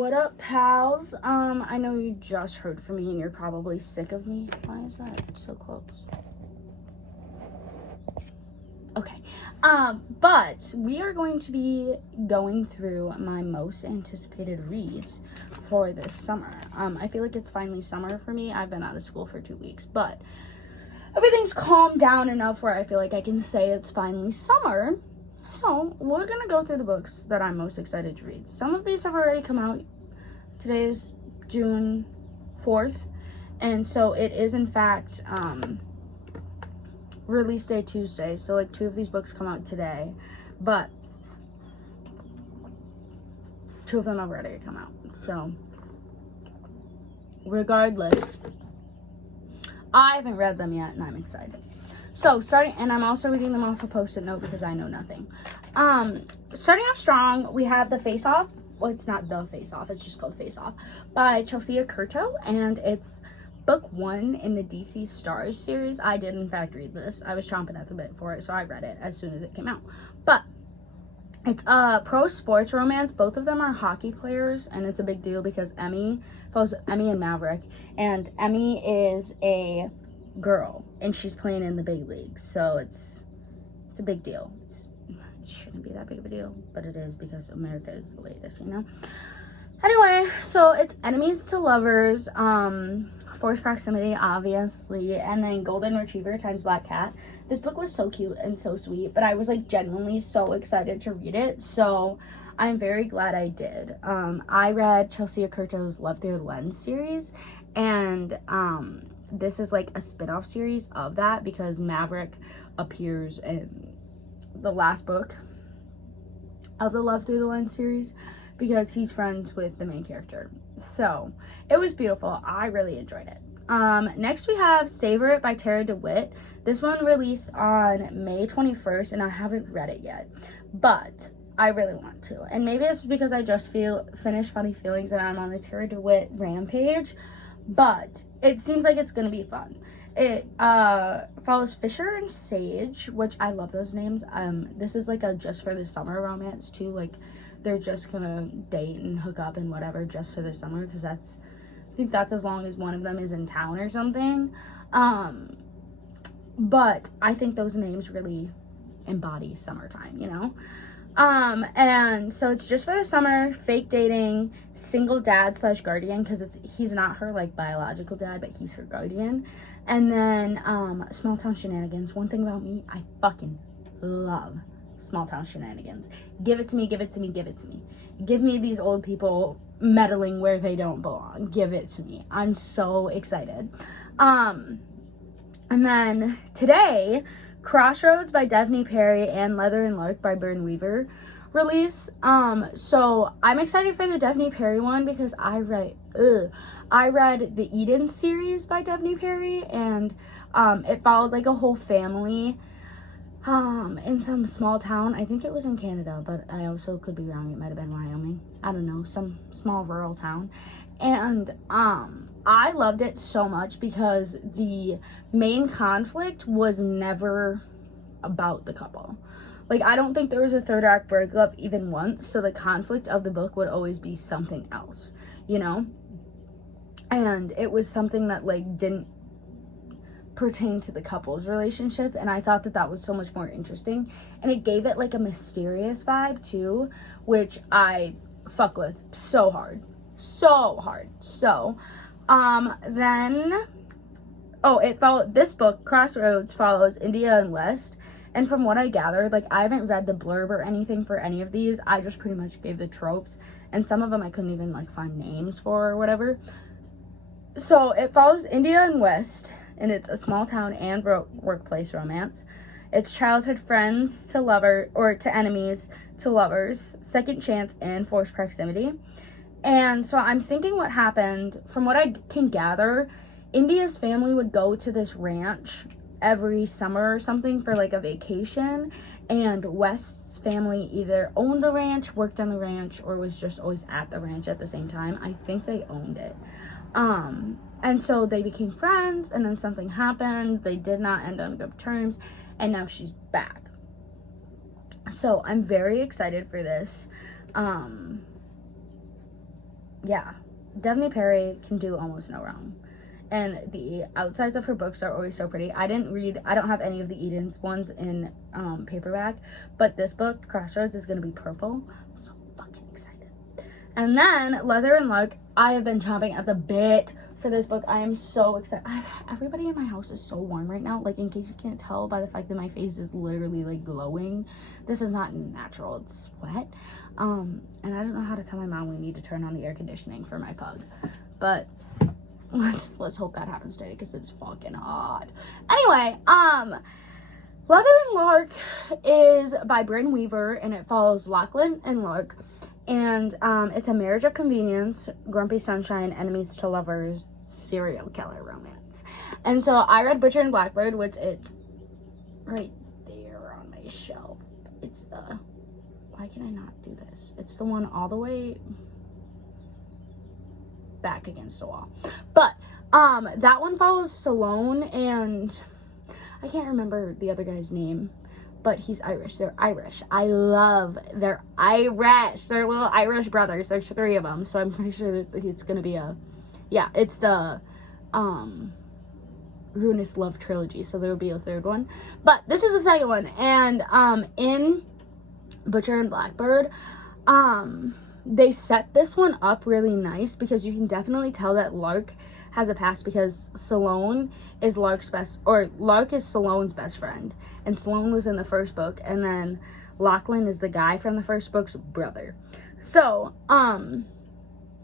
What up, pals? I know you just heard from me and you're probably sick of me. Why is that so close? Okay. But we are going to be going through my most anticipated reads for this summer. I feel like it's finally summer for me. I've been out of school for 2 weeks, but everything's calmed down enough where I feel like I can say it's finally summer. So we're gonna go through the books that I'm most excited to read. Some of these have already come out. Today is June 4th, and so it is in fact release day Tuesday. So like 2 of these books come out today, but 2 of them have already come out. So regardless, I haven't read them yet and I'm excited. So and I'm also reading them off a post-it note because I know nothing. Starting off strong, we have The Face Off. Well, it's not The Face Off, it's just called Face Off, by Chelsea Curto, and it's book 1 in the DC Stars series. I did in fact read this. I was chomping at the bit for it, so I read it as soon as it came out. But it's a pro sports romance. Both of them are hockey players, and it's a big deal because Emmy follows Emmy and Maverick, and Emmy is a girl and she's playing in the big leagues, so it's a big deal. It shouldn't be that big of a deal, but it is because America is the latest, you know. Anyway, so it's enemies to lovers, forced proximity, obviously, and then golden retriever times black cat. This book was so cute and so sweet, but I was like genuinely so excited to read it, so I'm very glad I did. I read Chelsea Curto's Love Through the Lens series, and this is like a spin-off series of that because Maverick appears in the last book of the Love Through the Lens series because he's friends with the main character. So it was beautiful. I really enjoyed it. Next we have Savor It by Tara DeWitt. This one released on May 21st and I haven't read it yet, but I really want to. And maybe it's because I just finished Funny Feelings and I'm on the Tara DeWitt rampage, but it seems like it's gonna be fun. It follows Fisher and Sage, which I love those names. This is like a just for the summer romance too. Like they're just gonna date and hook up and whatever just for the summer, because I think that's as long as one of them is in town or something. But I think those names really embody summertime, you know. And so it's just for the summer, fake dating, single dad / guardian, because he's not her like biological dad, but he's her guardian. And then small town shenanigans. One thing about me, I fucking love small town shenanigans. Give it to me, give it to me, give it to me. Give me these old people meddling where they don't belong. Give it to me. I'm so excited. And then today, Crossroads by Devney Perry and Leather and Lark by Byrne Weaver release. So I'm excited for the Devney Perry one because I read the Eden series by Devney Perry, and it followed like a whole family in some small town. I think it was in Canada, but I also could be wrong. It might have been Wyoming. I don't know, some small rural town. And I loved it so much because the main conflict was never about the couple. Like, I don't think there was a third act breakup even once, so the conflict of the book would always be something else, you know? And it was something that like didn't pertain to the couple's relationship, and I thought that was so much more interesting, and it gave it like a mysterious vibe too, which I fuck with so hard. So this book, Crossroads, follows India and West, and from what I gathered, like I haven't read the blurb or anything for any of these. I just pretty much gave the tropes, and some of them I couldn't even like find names for or whatever. So it follows India and West, and it's a small town and workplace romance. It's childhood friends to to enemies to lovers, second chance, and forced proximity. And so I'm thinking what happened, from what I can gather, India's family would go to this ranch every summer or something for like a vacation, and West's family either owned the ranch, worked on the ranch, or was just always at the ranch at the same time. I think they owned it. And so they became friends, and then something happened. They did not end on good terms, and now she's back. So I'm very excited for this. yeah, Devney Perry can do almost no wrong. And the outsides of her books are always so pretty. I don't have any of the Eden's ones in paperback, but this book, Crossroads, is going to be purple. I'm so fucking excited. And then Leather and Luck, I have been chomping at the bit for this book. I am so excited. Everybody in my house is so warm right now. Like, in case you can't tell by the fact that my face is literally like glowing. This is not natural, it's sweat. And I don't know how to tell my mom we need to turn on the air conditioning for my pug. But let's hope that happens today because it's fucking hot. Anyway, Leather and Lark is by Bryn Weaver, and it follows Lachlan and Lark, and it's a marriage of convenience, grumpy sunshine, enemies to lovers, serial killer romance. And so I read Butcher and Blackbird, which it's right there on my shelf. It's the, why can I not do this? It's the one all the way back against the wall. But that one follows Salone, and I can't remember the other guy's name, but he's Irish. They're Irish. They're Irish. They're little Irish brothers. There's 3 of them, so I'm pretty sure it's gonna be it's the Ruinous Love trilogy, so there will be a 3rd one, but this is the 2nd one. And in Butcher and Blackbird, they set this one up really nice because you can definitely tell that Lark has a past, because Salone is Lark is Salone's best friend, and Salone was in the first book, and then Lachlan is the guy from the first book's brother. So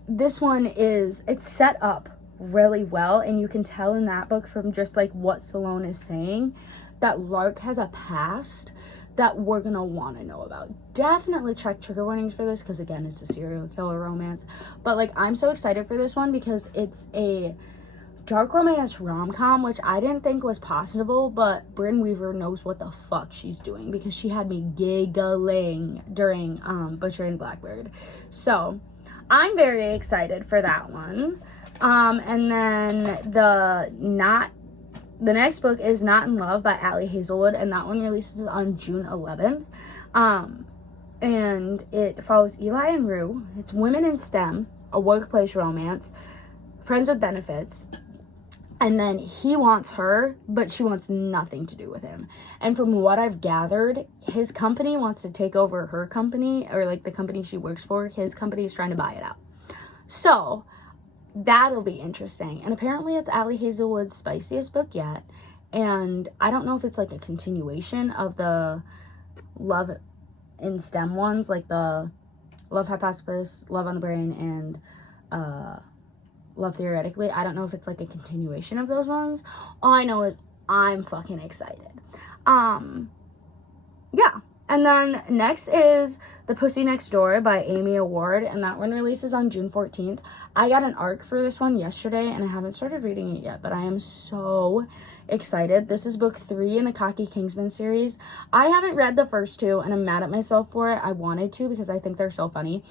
this one it's set up really well, and you can tell in that book from just like what Salone is saying that Lark has a past that we're gonna want to know about. Definitely check trigger warnings for this, because again, it's a serial killer romance. But like, I'm so excited for this one because it's a dark romance rom-com, which I didn't think was possible, but Bryn Weaver knows what the fuck she's doing, because she had me giggling during Butcher and Blackbird. So I'm very excited for that one. And then the next book is Not in Love by Ali Hazelwood, and that one releases on June 11th. And it follows Eli and Rue. It's women in STEM, a workplace romance, friends with benefits. And then he wants her, but she wants nothing to do with him. And from what I've gathered, his company wants to take over her company, or like the company she works for. His company is trying to buy it out. So that'll be interesting. And apparently it's Ali Hazelwood's spiciest book yet. And I don't know if it's like a continuation of the Love in STEM ones, like the Love Hypothesis, Love on the Brain, and Love Theoretically. I don't know if it's like a continuation of those ones. All I know is I'm fucking excited. Yeah. And then next is The Pussy Next Door by Amy Award, and that one releases on June 14th. I got an ARC for this one yesterday, and I haven't started reading it yet, but I am so excited. This is book 3 in the Cocky Kingsman series. I haven't read the first 2, and I'm mad at myself for it. I wanted to because I think they're so funny.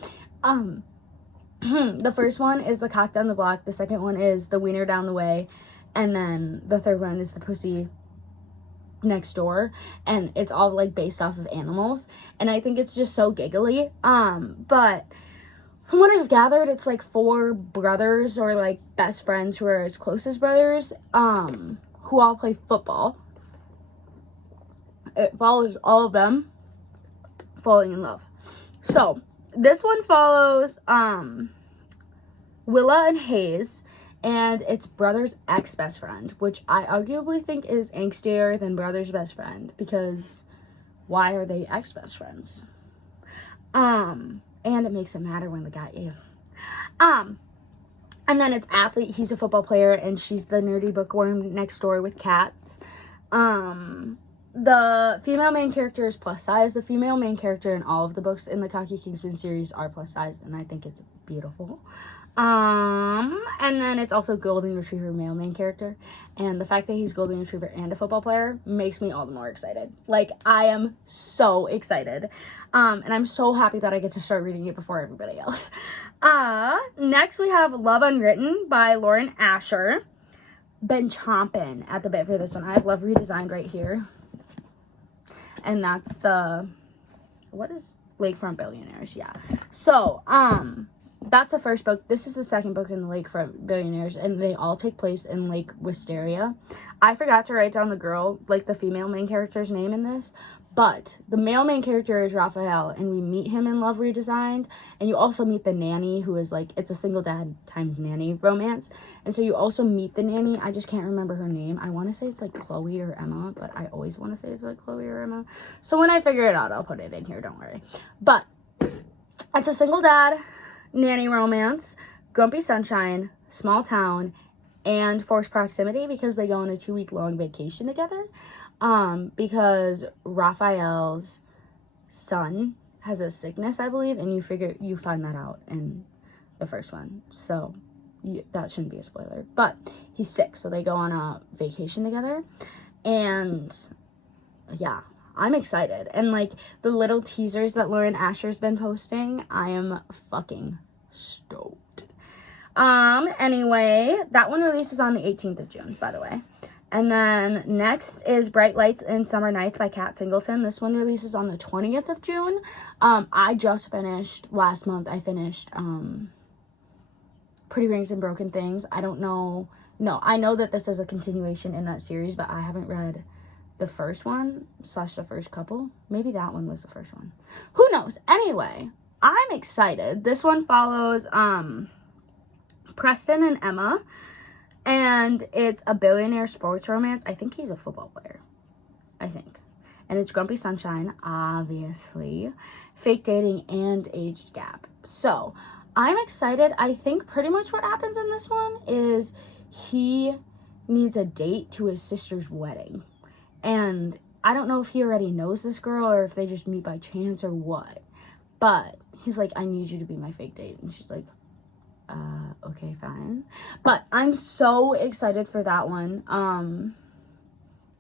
The first one is The Cock Down the Block. The second one is The Wiener Down the Way. And then the third one is The Pussy Next Door, and it's all like based off of animals, and I think it's just so giggly. But from what I've gathered, it's like 4 brothers, or like best friends who are as close as brothers, who all play football. It follows all of them falling in love. So this one follows Willa and Hayes, and it's brother's ex-best friend, which I arguably think is angstier than brother's best friend, because why are they ex-best friends? And it makes it matter when the guy, and then it's Athlete. He's a football player, and she's the nerdy bookworm next door with cats. The female main character is plus size. The female main character in all of the books in the Cocky Kingsman series are plus size, and I think it's beautiful. And then it's also Golden Retriever male main character, and the fact that he's Golden Retriever and a football player makes me all the more excited. Like, I am so excited, and I'm so happy that I get to start reading it before everybody else. Next we have Love Unwritten by Lauren Asher. Been chomping at the bit for this one. I have Love Redesigned right here, and that's the, what is Lakefront Billionaires? Yeah. So that's the first book. This is the second book in the Lakefront Billionaires, and they all take place in Lake Wisteria. I forgot to write down the female main character's name in this, but the male main character is Raphael, and we meet him in Love Redesigned, and you also meet the nanny, who is it's a single dad times nanny romance, and so you also meet the nanny. I just can't remember her name. I want to say it's Chloe or Emma, but I always want to say it's Chloe or Emma. So when I figure it out, I'll put it in here, don't worry. But it's a single dad nanny romance, grumpy sunshine, small town, and forced proximity because they go on a 2-week-long vacation together. Because Raphael's son has a sickness, I believe, and you find that out in the first one. So that shouldn't be a spoiler. But he's sick, so they go on a vacation together. And yeah, I'm excited. And the little teasers that Lauren Asher's been posting, I am fucking stoked. Anyway, that one releases on the 18th of June, by the way. And then next is Bright Lights and Summer Nights by Kat Singleton. This one releases on the 20th of June. Last month I finished Pretty Rings and Broken Things. I don't know. No, I know that this is a continuation in that series, but I haven't read the first one / the first couple. Maybe that one was the first one. Who knows? Anyway, I'm excited. This one follows Preston and Emma, and it's a billionaire sports romance. I think he's a football player. And it's Grumpy Sunshine, obviously, fake dating, and aged gap. So I'm excited. I think pretty much what happens in this one is he needs a date to his sister's wedding. And I don't know if he already knows this girl or if they just meet by chance or what. But he's like, I need you to be my fake date. And she's like, okay, fine. But I'm so excited for that one.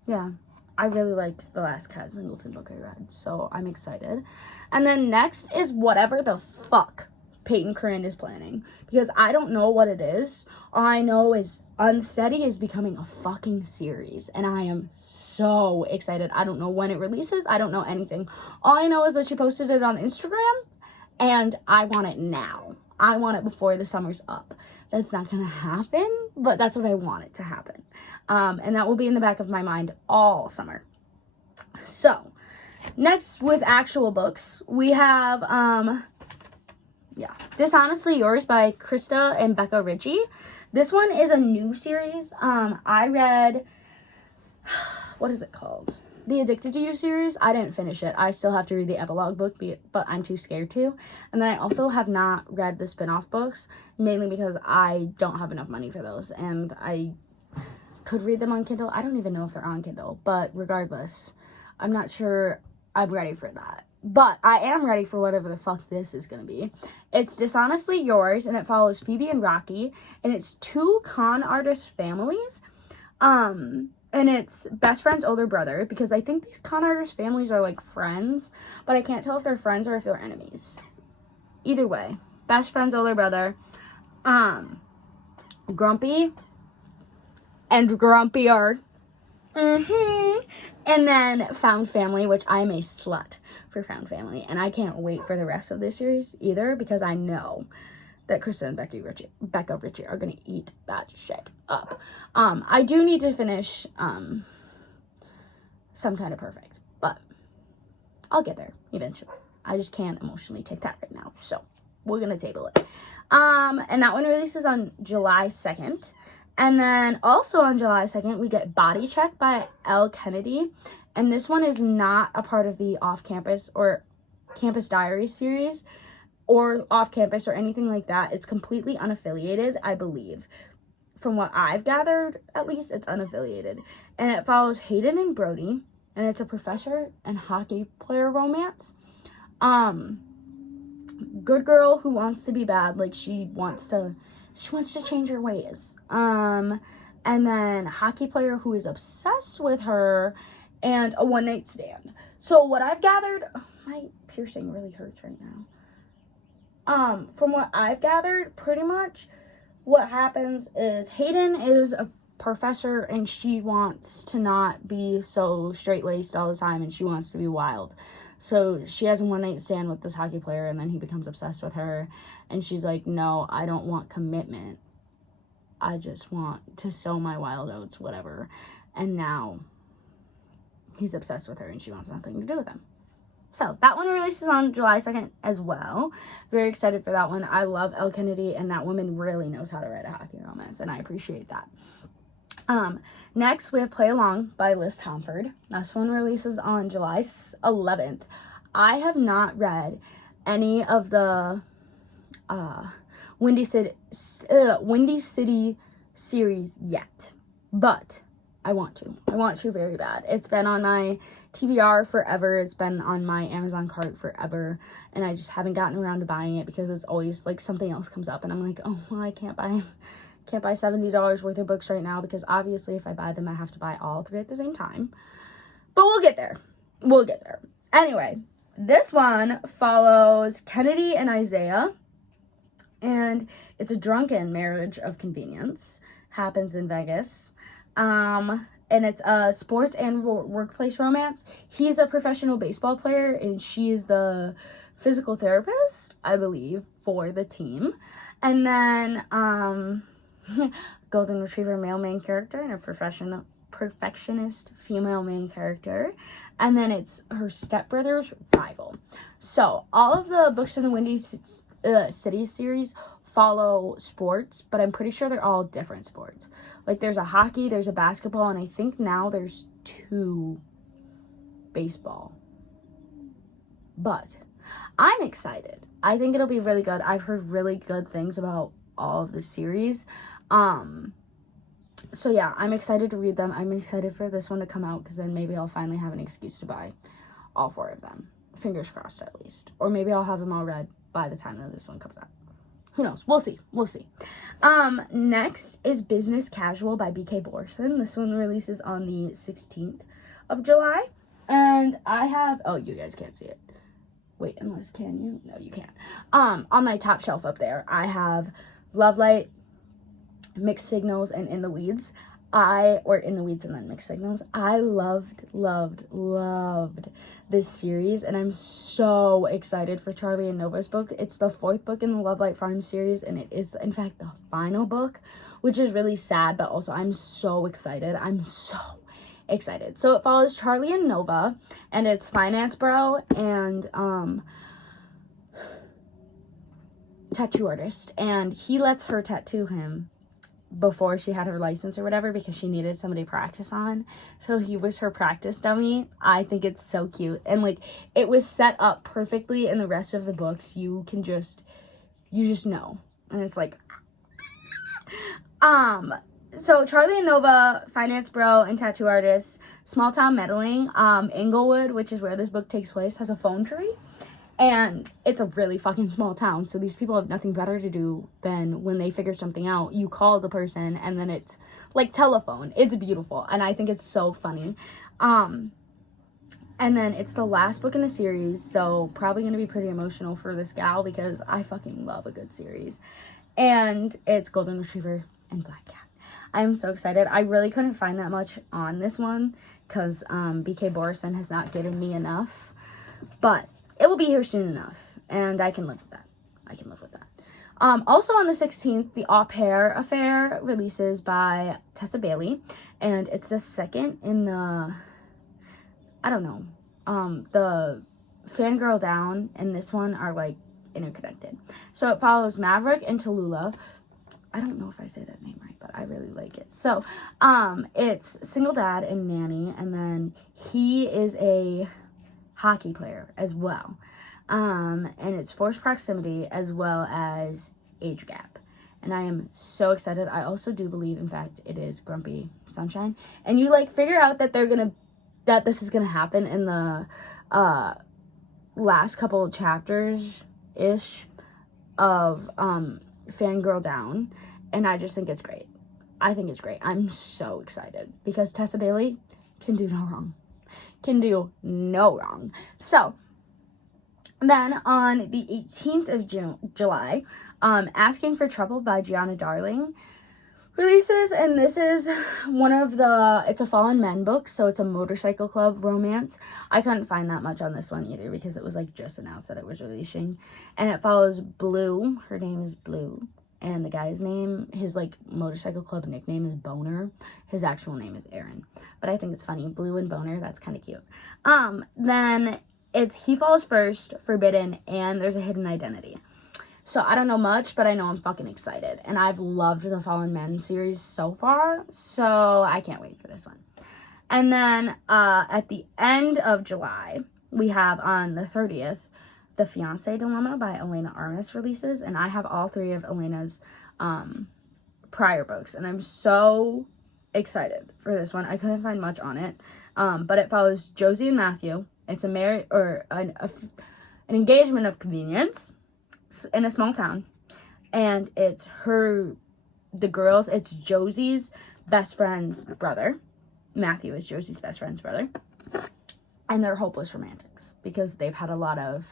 Yeah, I really liked the last Kat Singleton book I read, so I'm excited. And then next is whatever the fuck Peyton Corinne is planning, because I don't know what it is. All I know is Unsteady is becoming a fucking series, and I am so excited. I don't know when it releases. I don't know anything. All I know is that she posted it on Instagram, and I want it now. I want it before the summer's up. That's not gonna happen, but that's what I want it to happen. And that will be in the back of my mind all summer. So, next with actual books, we have, Dishonestly Yours by Krista and Becca Ritchie. This one is a new series. I read, what is it called? The Addicted to You series. I didn't finish it. I still have to read the epilogue book, but I'm too scared to. And then I also have not read the spin-off books, mainly because I don't have enough money for those. And I could read them on Kindle. I don't even know if they're on Kindle. But regardless, I'm not sure I'm ready for that. But I am ready for whatever the fuck this is going to be. It's Dishonestly Yours, and it follows Phoebe and Rocky. And it's 2 con artist families. And it's best friend's older brother, because I think these con artist families are friends, but I can't tell if they're friends or if they're enemies. Either way, best friend's older brother, Grumpy and Grumpier, and then Found Family, which I'm a slut for Found Family, and I can't wait for the rest of this series either, because I know that Krista and Becca Ritchie are gonna eat that shit up. I do need to finish Some Kind of Perfect, but I'll get there eventually. I just can't emotionally take that right now, so we're gonna table it. And that one releases on July 2nd. And then also on July 2nd, we get Body Check by Elle Kennedy. And this one is not a part of the Off-Campus or Campus Diaries series, or Off-Campus or anything like that. It's completely unaffiliated, I believe. From what I've gathered, at least, it's unaffiliated. And it follows Hayden and Brody, and it's a professor and hockey player romance. Good girl who wants to be bad, she wants to change her ways. And then hockey player who is obsessed with her, and a one-night stand. So what I've gathered, my piercing really hurts right now. From what I've gathered, pretty much what happens is Hayden is a professor, and she wants to not be so straight-laced all the time, and she wants to be wild. So she has a one-night stand with this hockey player, and then he becomes obsessed with her. And she's like, no, I don't want commitment. I just want to sow my wild oats, whatever. And now he's obsessed with her, and she wants nothing to do with him. So that one releases on July 2nd as well. Very excited for that one. I love Elle Kennedy, and that woman really knows how to write a hockey romance, and I appreciate that. Next, we have Play Along by Liz Tomford. This one releases on July 11th. I have not read any of the Windy City series yet, but I want to. I want to very bad. It's been on my TBR forever. It's been on my Amazon cart forever, and I just haven't gotten around to buying it because it's always like something else comes up, and I'm like, oh, well, I can't buy $70 worth of books right now because obviously if I buy them, I have to buy all three at the same time. But we'll get there. We'll get there. Anyway, this one follows Kennedy and Isaiah, and it's a drunken marriage of convenience. Happens in Vegas. And it's a sports and workplace romance. He's a professional baseball player, and she is the physical therapist, I believe, for the team. And then, golden retriever male main character and a perfectionist female main character. And then it's her stepbrother's rival. So all of the books in the Windy City series follow sports, but I'm pretty sure they're all different sports. Like there's a hockey, there's a basketball, and I think now there's 2 baseball. But I'm excited. I think it'll be really good. I've heard really good things about all of the series. So yeah, I'm excited to read them. I'm excited for this one to come out because then maybe I'll finally have an excuse to buy all 4 of them. Fingers crossed, at least. Or maybe I'll have them all read by the time that this one comes out. Who knows? We'll see. We'll see. Next is Business Casual by B.K. Borson. This one releases on the 16th of July. And I have... Oh, you guys can't see it. Wait, unless can you? No, you can't. On my top shelf up there, I have Love Light, Mixed Signals, and In the Weeds. Or In the Weeds and then Mixed Signals. I loved this series, and I'm so excited for Charlie and Nova's book. It's the 4th book in the Love Light Farm series, and it is, in fact, the final book, which is really sad, but also I'm so excited. I'm so excited. So it follows Charlie and Nova, and it's Finance Bro and tattoo artist, and he lets her tattoo him before she had her license or whatever because she needed somebody to practice on. So he was her practice dummy. I think it's so cute, and like it was set up perfectly in the rest of the books. You just know, and it's like so Charlie and Nova, Finance Bro, and Tattoo Artist, Small Town Meddling. Inglewood, which is where this book takes place, has a phone tree. And it's a really fucking small town, so these people have nothing better to do than when they figure something out, you call the person, and then it's like telephone. It's beautiful, and I think it's so funny. And then it's the last book in the series, so probably going to be pretty emotional for this gal because I fucking love a good series. And it's Golden Retriever and Black Cat. I'm so excited. I really couldn't find that much on this one because B.K. Borson has not given me enough, but it will be here soon enough, and I can live with that. Also on the 16th, The Au Pair Affair releases by Tessa Bailey, and it's the second in the, the Fangirl Down and this one are, like, interconnected. So it follows Maverick and Tallulah. I don't know if I say that name right, but I really like it. So, it's single dad and nanny, and then he is a hockey player as well, and it's forced proximity as well as age gap, and I am so excited. I also do believe, in fact, it is Grumpy Sunshine, and you like figure out that this is gonna happen in the last couple of chapters ish of Fangirl Down, and I just think it's great. I'm so excited because Tessa Bailey can do no wrong. So then on the 18th of July, Asking for Trouble by Gianna Darling releases, and this is one of it's a Fallen Men book, so it's a motorcycle club romance. I couldn't find that much on this one either because it was like just announced that it was releasing, and it follows Blue. Her name is Blue, and the guy's name, his like motorcycle club nickname is Boner. His actual name is Aaron, but I think it's funny, Blue and Boner. That's kind of cute. Then it's He Falls First, Forbidden, and There's a Hidden Identity. So I don't know much, but I know I'm fucking excited. And I've loved the Fallen Men series so far, so I can't wait for this one. And then at the end of July, we have on the 30th, The Fiancé Dilemma by Elena Armas releases. And I have all 3 of Elena's prior books. And I'm so excited for this one. I couldn't find much on it. But it follows Josie and Matthew. It's an engagement of convenience in a small town, and it's Josie's best friend's brother. Matthew is Josie's best friend's brother, and they're hopeless romantics because they've had a lot of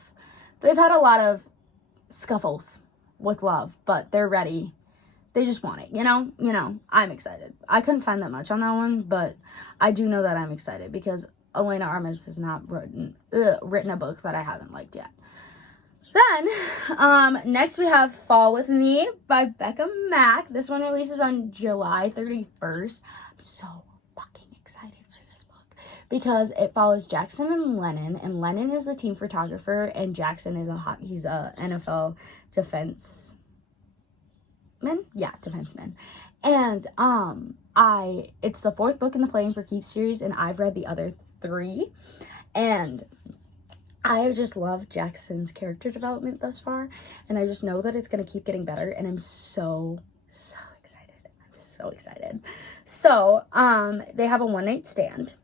scuffles with love, but they're ready. They just want it, you know. I'm excited. I couldn't find that much on that one, but I do know that I'm excited because Elena Armas has not written a book that I haven't liked yet. Then, next we have Fall With Me by Becca Mack. This one releases on July 31st. I'm so fucking excited for this book because it follows Jackson and Lennon is the team photographer, and Jackson is he's a NFL defenseman. Yeah, defenseman. And, it's the 4th book in the Playing for Keeps series, and I've read the other 3, and I just love Jackson's character development thus far, and I just know that it's going to keep getting better, and I'm so excited. I'm so excited. So, they have a one-night stand,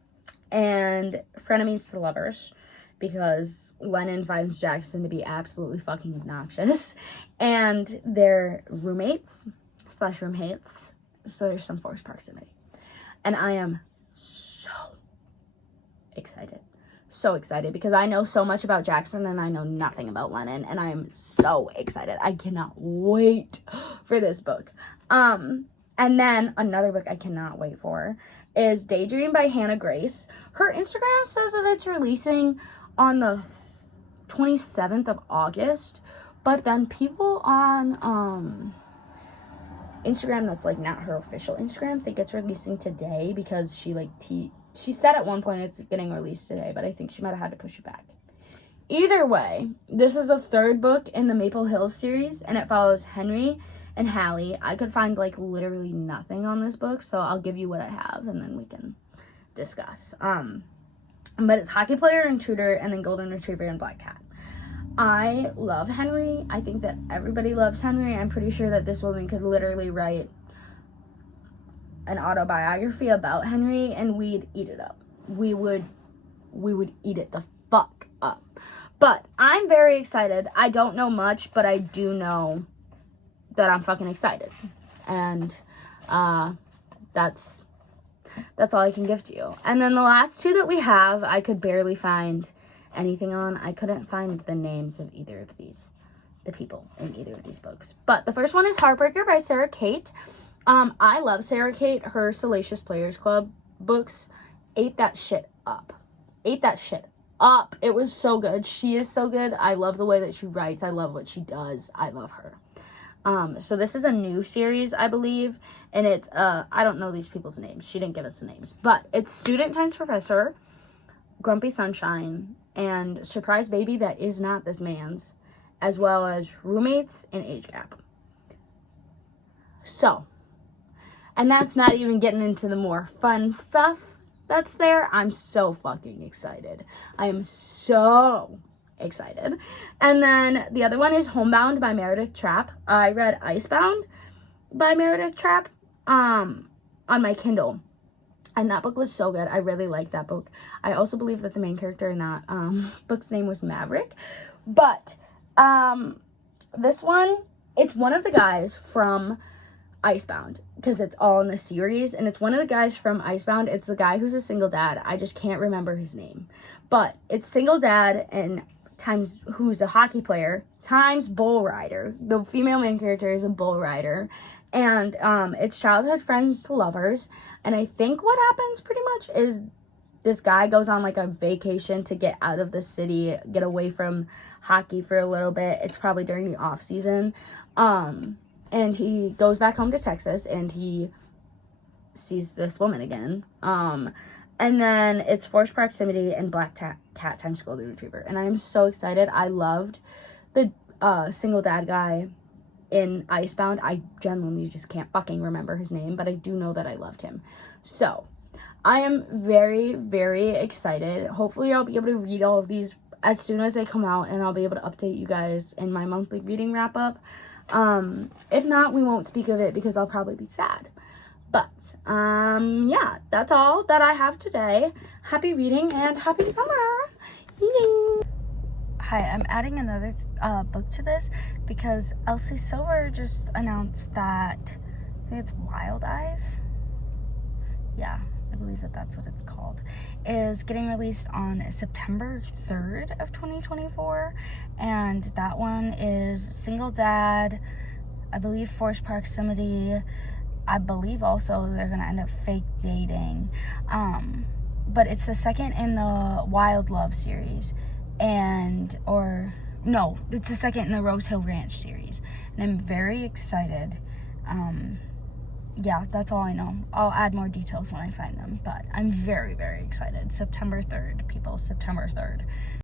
and frenemies to lovers, because Lennon finds Jackson to be absolutely fucking obnoxious, and they're roommates, so there's some forced proximity, and I am so excited. So excited because I know so much about Jackson and I know nothing about Lennon, and I am so excited. I cannot wait for this book. And then another book I cannot wait for is Daydream by Hannah Grace. Her Instagram says that it's releasing on the 27th of August, but then people on Instagram that's like not her official Instagram think it's releasing today because she said at one point it's getting released today, but I think she might have had to push it back. Either way, this is the 3rd book in the Maple Hills series, and it follows Henry and Hallie. I could find like literally nothing on this book, so I'll give you what I have and then we can discuss. But it's Hockey Player, Intruder, and then Golden Retriever and Black Cat. I love Henry. I think that everybody loves Henry. I'm pretty sure that this woman could literally write an autobiography about Henry and we'd eat it up. We would eat it the fuck up. But I'm very excited. I don't know much, but I do know that I'm fucking excited. And that's all I can give to you. And then the last 2 that we have, I could barely find anything on. I couldn't find the names of either of these, the people in either of these books. But the first one is Heartbreaker by Sarah Kate. I love Sarah Kate. Her Salacious Players Club books ate that shit up. It was so good. She is so good. I love the way that she writes. I love what she does. I love her. So this is a new series, I believe, and it's, I don't know these people's names. She didn't give us the names, but it's Student Times Professor, Grumpy Sunshine, and Surprise Baby That Is Not This Man's, as well as Roommates and Age Gap. So, and that's not even getting into the more fun stuff that's there. I'm so fucking excited. I am so excited. And then the other one is Homebound by Meredith Trapp. I read Icebound by Meredith Trapp on my Kindle, and that book was so good. I really liked that book. I also believe that the main character in that book's name was Maverick. But this one, it's one of the guys from Icebound, because it's all in the series, and it's one of the guys from Icebound. It's the guy who's a single dad. I just can't remember his name, but it's single dad, and times who's a hockey player times bull rider. The female main character is a bull rider, and it's childhood friends to lovers. And I think what happens pretty much is this guy goes on like a vacation to get out of the city, get away from hockey for a little bit. It's probably during the off season. And he goes back home to Texas and he sees this woman again. And then it's Forced Proximity and Black Cat times Golden Retriever. And I'm so excited. I loved the single dad guy in Icebound. I genuinely just can't fucking remember his name, but I do know that I loved him. So I am very, very excited. Hopefully I'll be able to read all of these as soon as they come out, and I'll be able to update you guys in my monthly reading wrap up. If not, we won't speak of it because I'll probably be sad. But, yeah, that's all that I have today. Happy reading and happy summer! Yay. Hi, I'm adding another book to this because Elsie Silver just announced that, I think it's Wild Eyes? Yeah, I believe that that's what it's called, is getting released on September 3rd of 2024. And that one is single dad, I believe Forced Proximity, I believe also they're going to end up fake dating. But it's the second in the Wild Love series. It's the second in the Rose Hill Ranch series. And I'm very excited. Yeah, that's all I know. I'll add more details when I find them. But I'm very, very excited. September 3rd, people. September 3rd.